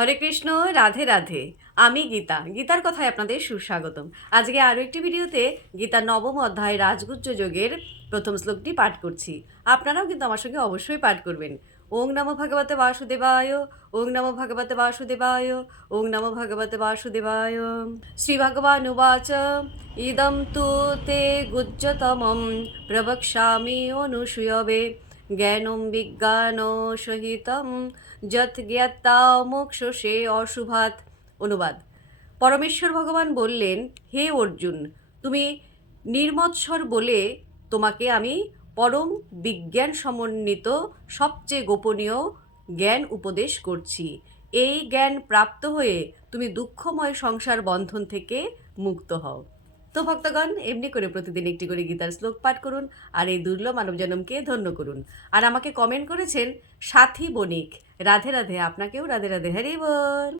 হরে কৃষ্ণ, রাধে রাধে। আমি গীতার কথায় আপনাদের সুস্বাগতম। আজকে আরও একটি ভিডিওতে গীতার নবম অধ্যায় রাজগুজ্জ যোগের প্রথম শ্লোকটি পাঠ করছি। আপনারাও কিন্তু আমার সঙ্গে অবশ্যই পাঠ করবেন। ওং নমো ভগবতে বাসুদেবায়, ওং নমো ভগবতে বাসুদেবায়, ওং নমো ভগবতে বাসুদেবায়। শ্রী ভগবান উবাচ ইদম তু তে গুজ্জতমম প্রবক্ষ্যামি অনুসূয়বে জ্ঞানম বিজ্ঞান সহিতম যত জ্ঞাতা মোক্ষসে অশুভাত। অনুবাদ: পরমেশ্বর ভগবান বললেন, হে অর্জুন, তুমি নির্মৎসর বলে তোমাকে আমি পরম বিজ্ঞান সমন্বিত সবচেয়ে গোপনীয় জ্ঞান উপদেশ করছি। এই জ্ঞান প্রাপ্ত হয়ে তুমি দুঃখময় সংসার বন্ধন থেকে মুক্ত হও। তো ভক্তগণ, এমনি করে প্রতিদিন একটি করে গীতার শ্লোক পাঠ করুন আর এই দুর্লভ মানবজনমকে ধন্য করুন। আর আমাকে কমেন্ট করেছেন সাথী বণিক, রাধে রাধে। আপনাকেও রাধে রাধে। হরি বল।